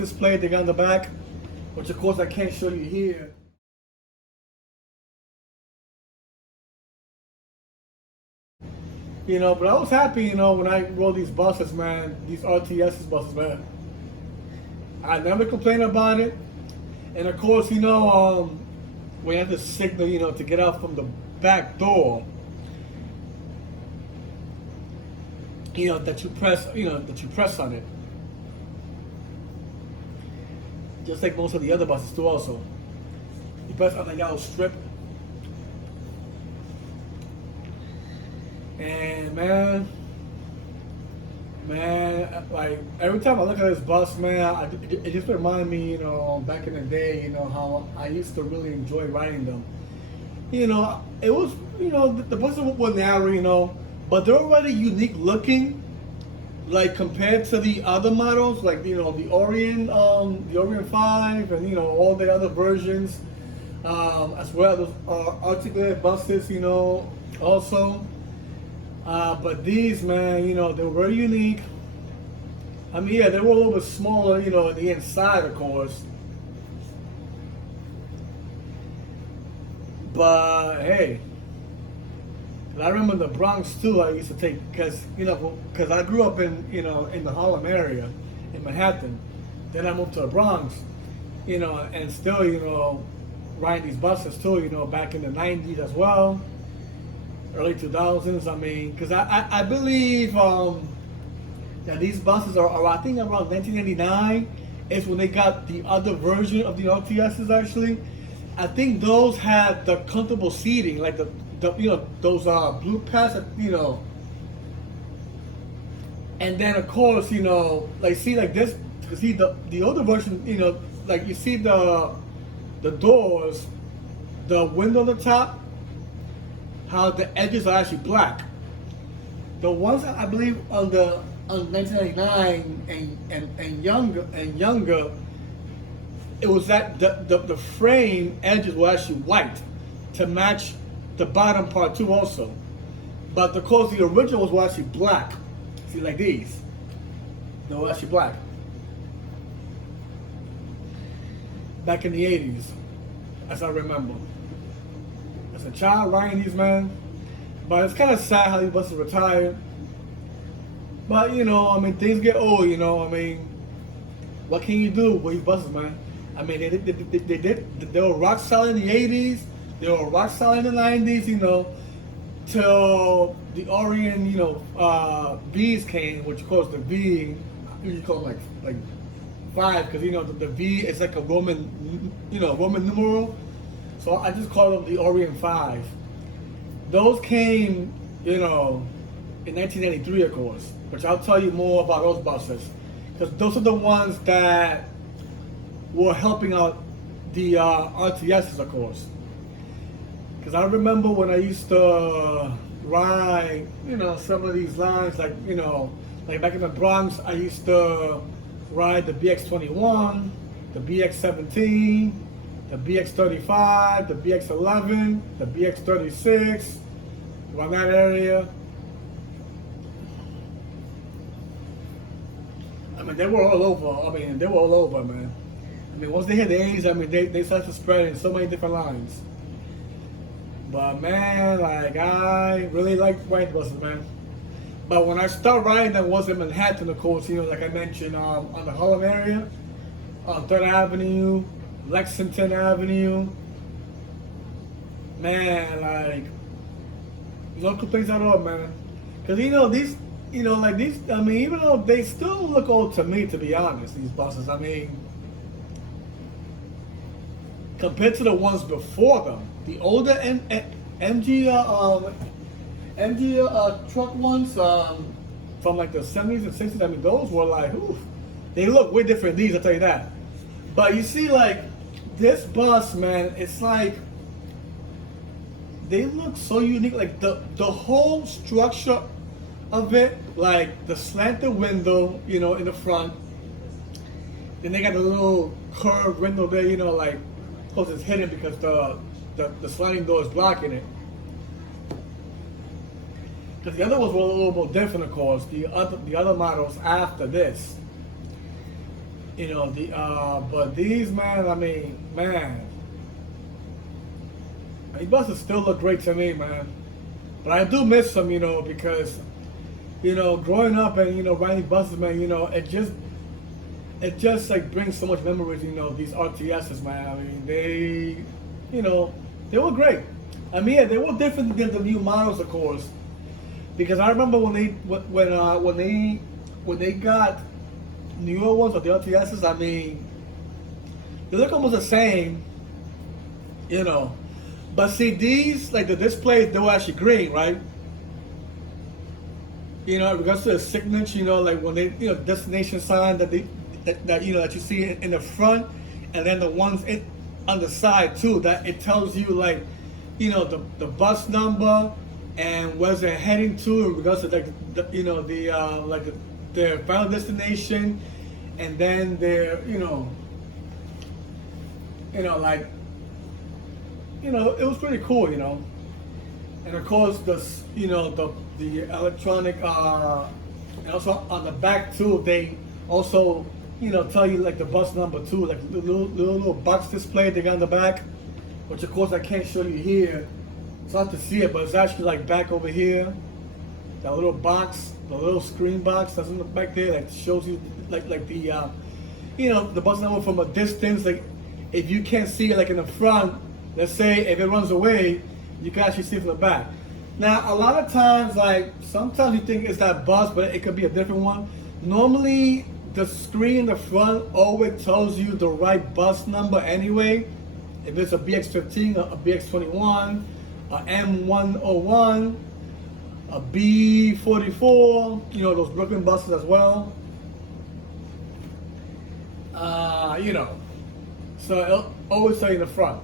display they got on the back, which of course I can't show you here. But I was happy, when I rode these buses, man, these RTS buses, man. I never complained about it. And of course, when you have to signal, to get out from the back door, that you press on it. Just like most of the other buses too also. You press on the yellow strip. And man, like every time I look at this bus, man, it just reminds me, back in the day, how I used to really enjoy riding them. It was, the buses were narrow, but they're already unique looking, like compared to the other models, like the Orient 5, and all the other versions, as well as articulated buses, also. But these, man, they were very unique. I mean, yeah, they were a little bit smaller, on the inside, of course. But hey, I remember the Bronx too. I used to take because I grew up in in the Harlem area, in Manhattan. Then I moved to the Bronx, and still riding these buses too. Back in the '90s as well. Early 2000s, I mean, because I believe that these buses are I think around 1999 is when they got the other version of the RTSs actually. I think those had the comfortable seating, like the those blue pads, and then of course, like this, the older version, like you see the doors, the window on the top, how the edges are actually black. The ones that I believe on 1999 and younger, it was that the frame edges were actually white to match the bottom part too also. But of course the originals were actually black. See, like these, they were actually black. Back in the 80s, as I remember. As a child riding these, man. But it's kind of sad how these buses retired. But I mean, things get old. I mean, what can you do with these buses, man? I mean, they were rock solid in the 80s. They were rock solid in the 90s. Till the Orient, V's came, which of course the V, I usually call them like 5, because the V is like a Roman, Roman numeral. So I just call them the Orient 5. Those came, in 1983, of course, which I'll tell you more about those buses, because those are the ones that were helping out the RTSs, of course. Because I remember when I used to ride, some of these lines, like back in the Bronx, I used to ride the BX21, the BX17, the BX35, the BX11, the BX36, around that area. I mean, they were all over. Man. I mean, once they hit the 80s, I mean, they started to spread in so many different lines. But man, like, I really like riding buses, man. But when I started riding them was in Manhattan, of course, like I mentioned, on the Harlem area, on 3rd Avenue, Lexington Avenue. Man, like, no complaints at all, man. Because, these, like these, I mean, even though they still look old to me, to be honest, these buses, I mean, compared to the ones before them, the older MG truck ones from like the 70s and 60s, I mean, those were like, oof, they look way different than these, I'll tell you that. But you see, like, this bus, man, it's like, they look so unique, like the whole structure of it, like the slanted window, in the front. Then they got the little curved window there, like, of course it's hidden because the sliding door is blocking it. Because the other ones were a little bit different, of course. The other models after this, But these, man, I mean, man, these buses still look great to me, man. But I do miss them, because growing up and riding buses, man, it just like brings so much memories, these RTSs, man. I mean, they were great. I mean, yeah, they were different than the new models, of course, because I remember when they got newer ones or the RTSs. I mean, they look almost the same, But see, these, like the displays, they were actually green, right? In regards to the signage, like when they, destination sign that that you see in the front, and then the ones on the side too, that it tells you like, the bus number and where they're heading to in regards to like their final destination, and then their it was pretty cool, and of course the electronic, and also on the back too, they also tell you like the bus number too, like the little box display they got on the back, which of course I can't show you here, it's hard to see it, but it's actually like back over here, that little box, the little screen box that's in the back there, like shows you like the the bus number from a distance. Like if you can't see it like in the front, let's say if it runs away, you can actually see it from the back. Now, a lot of times, like sometimes you think it's that bus, but it could be a different one. Normally, the screen in the front always tells you the right bus number anyway. If it's a BX15, a BX21, a M101, a B44, those Brooklyn buses as well. So it'll always tell you in the front.